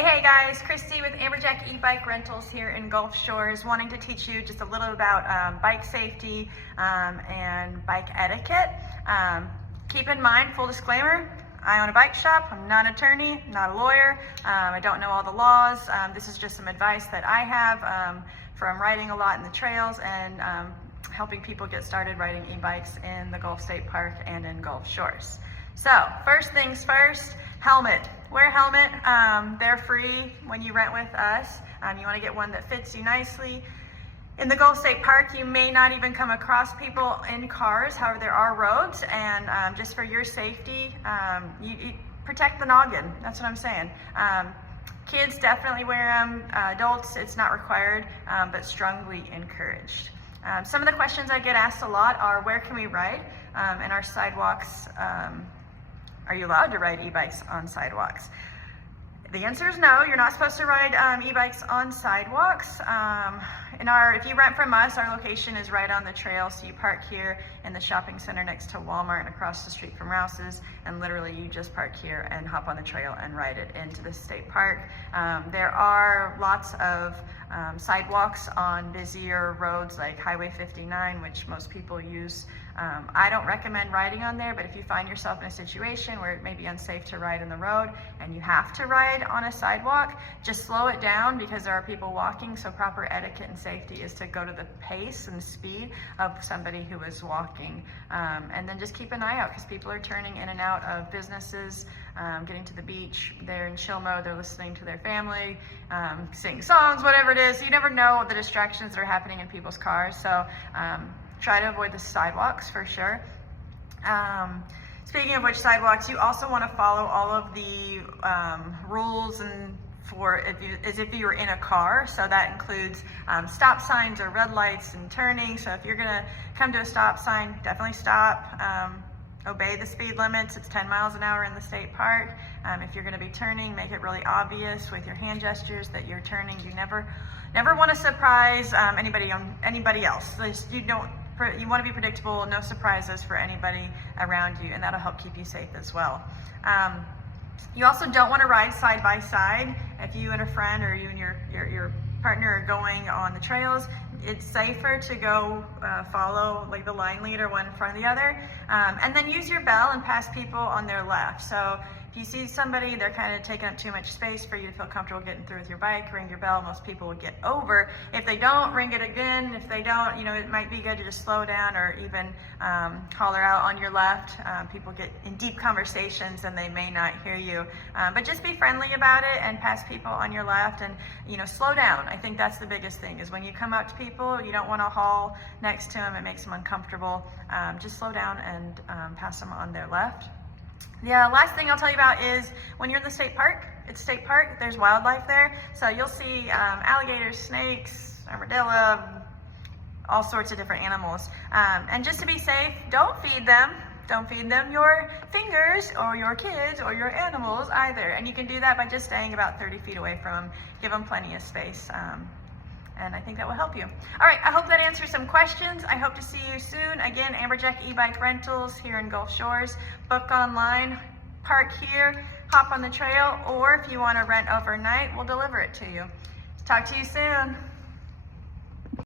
Hey guys, Christy with Amberjack e-bike rentals here in Gulf Shores, wanting to teach you just a little about bike safety and bike etiquette. Keep in mind, full disclaimer, I own a bike shop. I'm not an attorney, not a lawyer. I don't know all the laws. This is just some advice that I have from riding a lot in the trails and helping people get started riding e-bikes in the Gulf State Park and in Gulf Shores. So first things first, helmet. Wear a helmet. They're free when you rent with us. You want to get one that fits you nicely. In the Gulf State Park, you may not even come across people in cars. However, there are roads, and just for your safety, you protect the noggin. That's what I'm saying. Kids definitely wear them. Adults, it's not required, but strongly encouraged. Some of the questions I get asked a lot are, where can we ride? And our sidewalks, are you allowed to ride e-bikes on sidewalks? The answer is no. You're not supposed to ride e-bikes on sidewalks. If you rent from us, our location is right on the trail. So you park here in the shopping center next to Walmart and across the street from Rouse's, and literally you just park here and hop on the trail and ride it into the state park. There are lots of sidewalks on busier roads like Highway 59, which most people use. I don't recommend riding on there, but if you find yourself in a situation where it may be unsafe to ride in the road and you have to ride on a sidewalk, just slow it down because there are people walking. So proper etiquette and safety is to go to the pace and speed of somebody who is walking. And then just keep an eye out because people are turning in and out of businesses, getting to the beach. They're in chill mode, they're listening to their family, singing songs, whatever it is. You never know the distractions that are happening in people's cars. So try to avoid the sidewalks for sure. Speaking of which, sidewalks, you also want to follow all of the rules and as if you were in a car. So that includes stop signs or red lights and turning. So if you're gonna come to a stop sign, definitely stop. Obey the speed limits. It's 10 miles an hour in the state park. If you're gonna be turning, make it really obvious with your hand gestures that you're turning. You never want to surprise anybody else. You want to be predictable, no surprises for anybody around you, and that'll help keep you safe as well. You also don't want to ride side by side. If you and a friend or you and your partner are going on the trails, it's safer to go follow like the line leader, one in front of the other, and then use your bell and pass people on their left. So if you see somebody, they're kind of taking up too much space for you to feel comfortable getting through with your bike, ring your bell. Most people will get over. If they don't, ring it again. If they don't, it might be good to just slow down or even holler out on your left. People get in deep conversations and they may not hear you. But just be friendly about it and pass people on your left and, slow down. I think that's the biggest thing is when you come up to people, you don't want to haul next to them. It makes them uncomfortable. Just slow down and pass them on their left. The last thing I'll tell you about is when you're in the state park, it's state park, there's wildlife there. So you'll see alligators, snakes, armadillo, all sorts of different animals. And just to be safe, don't feed them. Don't feed them your fingers or your kids or your animals either. And you can do that by just staying about 30 feet away from them. Give them plenty of space. And I think that will help you. All right, I hope that answers some questions. I hope to see you soon. Again, Amberjack e-bike rentals here in Gulf Shores. Book online, park here, hop on the trail, or if you want to rent overnight, we'll deliver it to you. Talk to you soon.